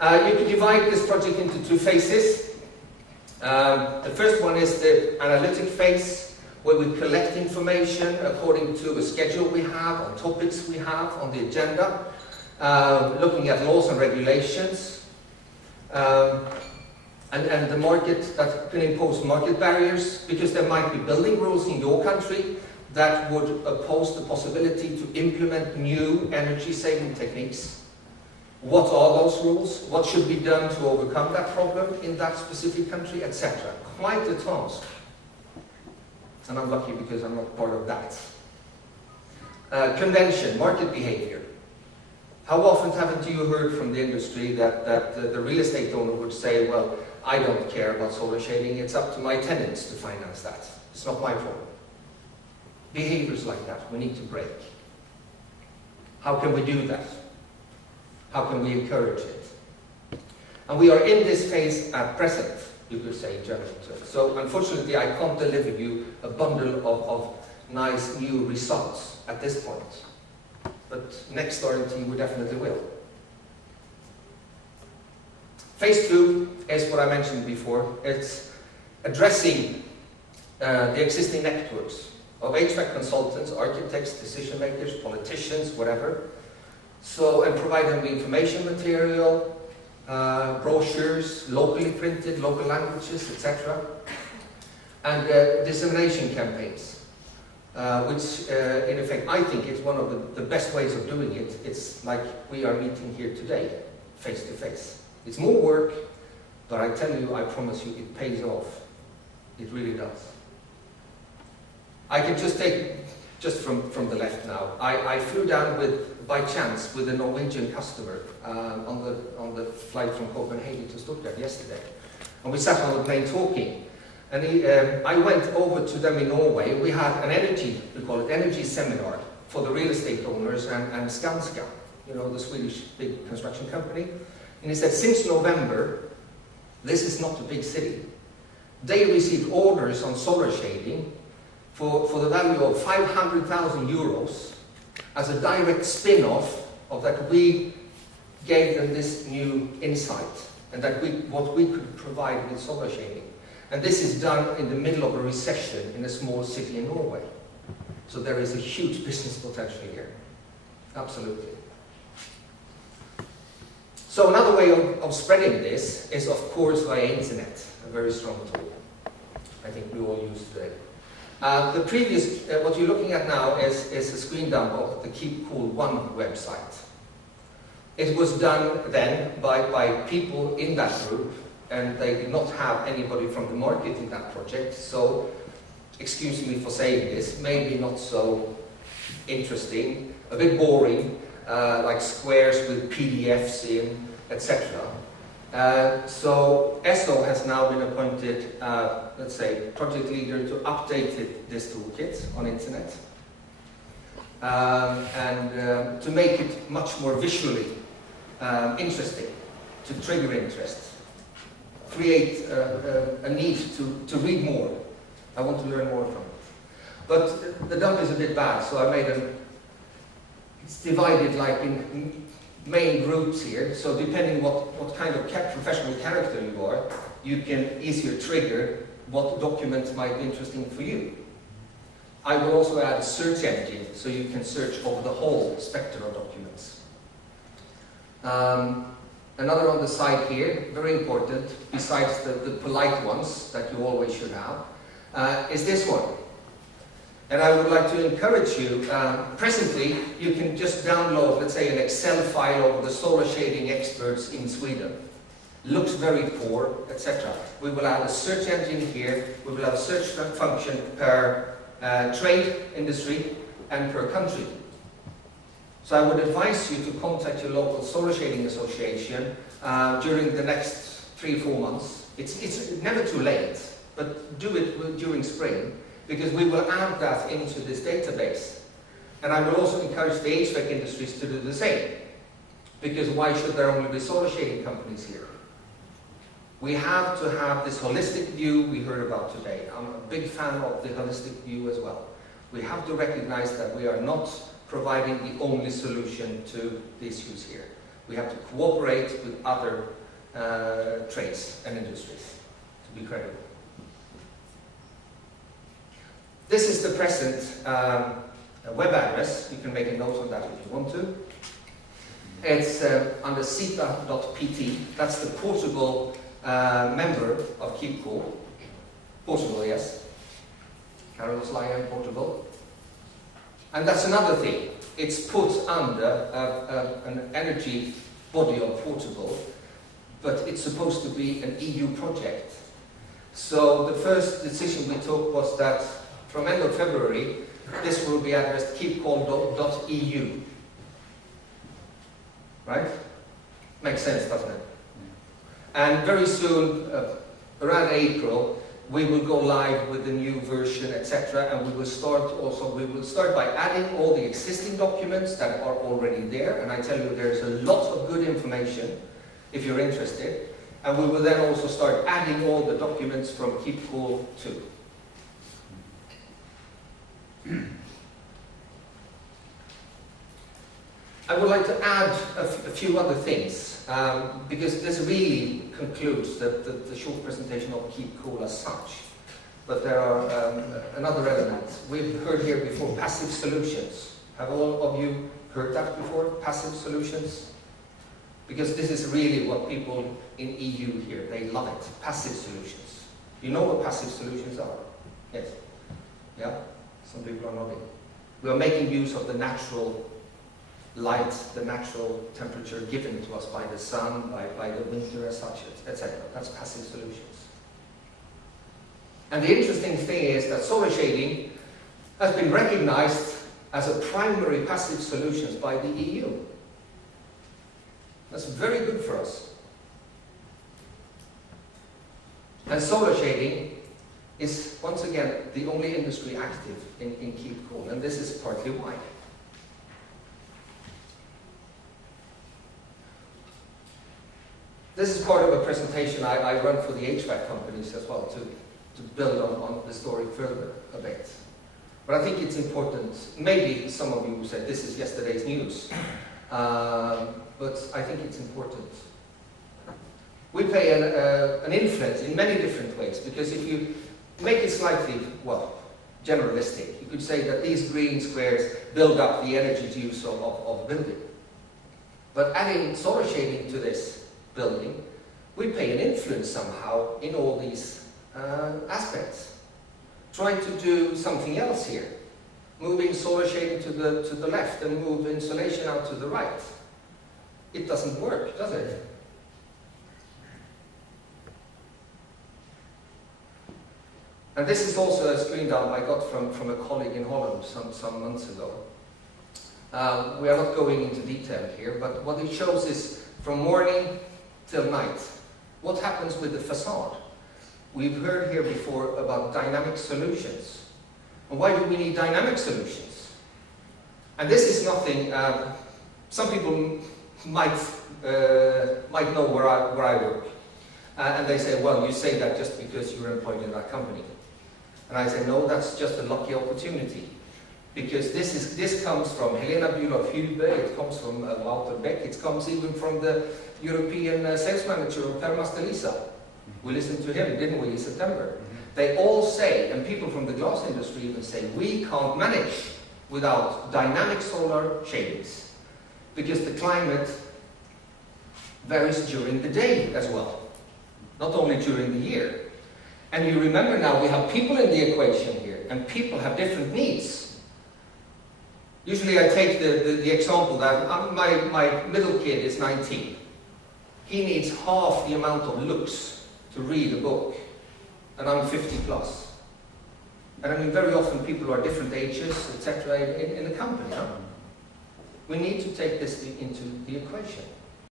You could divide this project into two phases. The first one is the analytic phase, where we collect information according to a schedule we have, on topics we have on the agenda, looking at laws and regulations, and the market that can impose market barriers, because there might be building rules in your country that would oppose the possibility to implement new energy-saving techniques. What are those rules? What should be done to overcome that problem in that specific country, etc. Quite a task. And I'm lucky because I'm not part of that. Convention, market behavior. How often haven't you heard from the industry that the real estate owner would say, well, I don't care about solar shading, it's up to my tenants to finance that. It's not my problem. Behaviors like that we need to break. How can we do that? How can we encourage it? And we are in this phase at present, you could say in general terms. So unfortunately I can't deliver you a bundle of nice new results at this point. But next RMT we definitely will. Phase 2 is what I mentioned before. It's addressing the existing networks of HVAC consultants, architects, decision makers, politicians, whatever. So, and provide them with information material, brochures, locally printed, local languages, etc. And dissemination campaigns, which in effect I think is one of the best ways of doing it. It's like we are meeting here today, face to face. It's more work, but I tell you, I promise you, it pays off. It really does. I can just take, from the left now, I flew down by chance with a Norwegian customer on the flight from Copenhagen to Stuttgart yesterday. And we sat on the plane talking. And I went over to them in Norway. We had an we call it energy seminar for the real estate owners and Skanska, you know, the Swedish big construction company. And he said, since November, this is not a big city. They received orders on solar shading for the value of 500,000 euros as a direct spin-off of that we gave them this new insight and that what we could provide with solar shading. And this is done in the middle of a recession in a small city in Norway. So there is a huge business potential here. Absolutely. So another way of spreading this is, of course, via internet, a very strong tool. I think we all use today. The previous, what you're looking at now is a screen dump of the Keep Cool 1 website. It was done then by people in that group, and they did not have anybody from the market in that project, so, excuse me for saying this, maybe not so interesting, a bit boring, like squares with PDFs in, etc. So ESO has now been appointed, let's say, project leader to update this toolkit on internet and to make it much more visually interesting, to trigger interest, create a need to read more. I want to learn more from it. But the dump is a bit bad, so I made it's divided like in main groups here, so depending what kind of professional character you are, you can easier trigger what documents might be interesting for you. I will also add a search engine, so you can search over the whole spectrum of documents. Another on the side here, very important, besides the polite ones that you always should have, is this one. And I would like to encourage you, presently you can just download, let's say, an Excel file of the solar shading experts in Sweden. Looks very poor, etc. We will add a search engine here, we will have a search function per trade, industry, and per country. So I would advise you to contact your local solar shading association during the next 3-4 months. It's never too late, but do it during spring, because we will add that into this database. And I will also encourage the HVAC industries to do the same, because why should there only be solar shading companies here? We have to have this holistic view we heard about today. I'm a big fan of the holistic view as well. We have to recognize that we are not providing the only solution to the issues here. We have to cooperate with other trades and industries to be credible. This is the present web address. You can make a note on that if you want to. It's under cita.pt. That's the Portugal member of Keep Cool. Portugal, yes. Carlos Lyon, Portugal. And that's another thing. It's put under an energy body of Portugal, but it's supposed to be an EU project. So the first decision we took was that from end of February, this will be addressed keepcool.eu. Right? Makes sense, doesn't it? And very soon, around April, we will go live with the new version, etc. And we will start by adding all the existing documents that are already there. And I tell you, there's a lot of good information if you're interested. And we will then also start adding all the documents from Keep Cool 2. I would like to add a few other things, because this really concludes the short presentation of Keep Cool as such. But there are another element. We've heard here before passive solutions. Have all of you heard that before? Passive solutions? Because this is really what people in EU hear. They love it. Passive solutions. You know what passive solutions are? Yes? Yeah? Some people are nodding. We are making use of the natural light, the natural temperature given to us by the sun, by the winter as such, etc. That's passive solutions. And the interesting thing is that solar shading has been recognized as a primary passive solution by the EU. That's very good for us. And solar shading is, once again, the only industry active in Keep Cool, and this is partly why. This is part of a presentation I run for the HVAC companies as well, to build on the story further a bit. But I think it's important. Maybe some of you will say this is yesterday's news, but I think it's important. We play an influence in many different ways, because if you make it slightly, well, generalistic, you could say that these green squares build up the energy use of a building. But adding solar shading to this building, we play an influence somehow in all these aspects. Trying to do something else here. Moving solar shading to the left and move insulation out to the right. It doesn't work, does it? And this is also a screen dump I got from a colleague in Holland some months ago. We are not going into detail here, but what it shows is from morning till night, what happens with the facade. We've heard here before about dynamic solutions. And why do we need dynamic solutions? And this is nothing, some people might know where I work. And they say, well, you say that just because you're employed in that company. And I say, no, that's just a lucky opportunity. Because this comes from Helena Bülow-Hülbe, it comes from Walter Beck, it comes even from the European sales manager of Per Mastelisa. We listened to him, didn't we, in September? They all say, and people from the glass industry even say, we can't manage without dynamic solar shadings. Because the climate varies during the day as well, not only during the year. And you remember now, we have people in the equation here, and people have different needs. Usually I take the example that my middle kid is 19. He needs half the amount of looks to read a book, and I'm 50 plus. And I mean, very often people are different ages, etc. in the company. Huh? We need to take this into the equation.